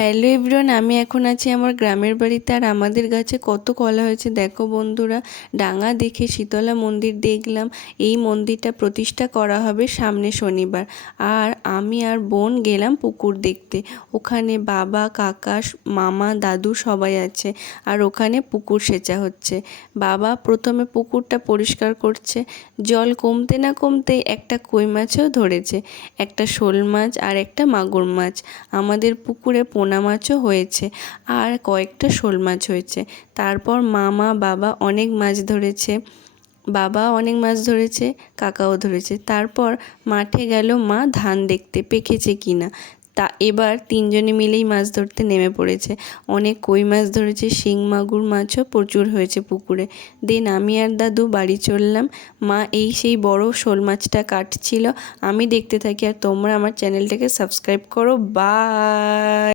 Hello everyone, আমি এখন আছি আমার গ্রামের বাড়িতে। আর আমাদের গাছে কত কলা হয়েছে দেখো বন্ধুরা। ডাঙা দেখে শীতলা মন্দির দেখলাম। এই মন্দিরটা প্রতিষ্ঠা করা হবে সামনে শনিবার। আর আমি আর বোন গেলাম পুকুর দেখতে। ওখানে বাবা, কাকা, মামা, দাদু সবাই আছে। আর ওখানে পুকুর সেচা হচ্ছে। বাবা প্রথমে পুকুরটা পরিষ্কার করছে। জল কমতে না কমতে একটা কই মাছও ধরেছে, একটা শোল মাছ আর একটা মাগুর মাছ। আমাদের পুকুরে পোনা মাছও হয়েছে আর কয়েকটা শোল মাছ হয়েছে। তারপর মামা, বাবা অনেক মাছ ধরেছে। বাবা অনেক মাছ ধরেছে, কাকাও ধরেছে। তারপর মাঠে গেল মা ধান দেখতে পেকেছে কিনা। তা এবার তিনজনে মিলেই মাছ ধরতে নেমে পড়েছে। অনেক কই মাছ ধরেছে, শিং মাগুর মাছও প্রচুর হয়েছে পুকুরে। দেন আমি আর দাদু বাড়ি চললাম। মা এই সেই বড় শোল মাছটা কাটছিল, আমি দেখতে থাকি। আর তোমরা আমার চ্যানেলটাকে সাবস্ক্রাইব করো। বাই।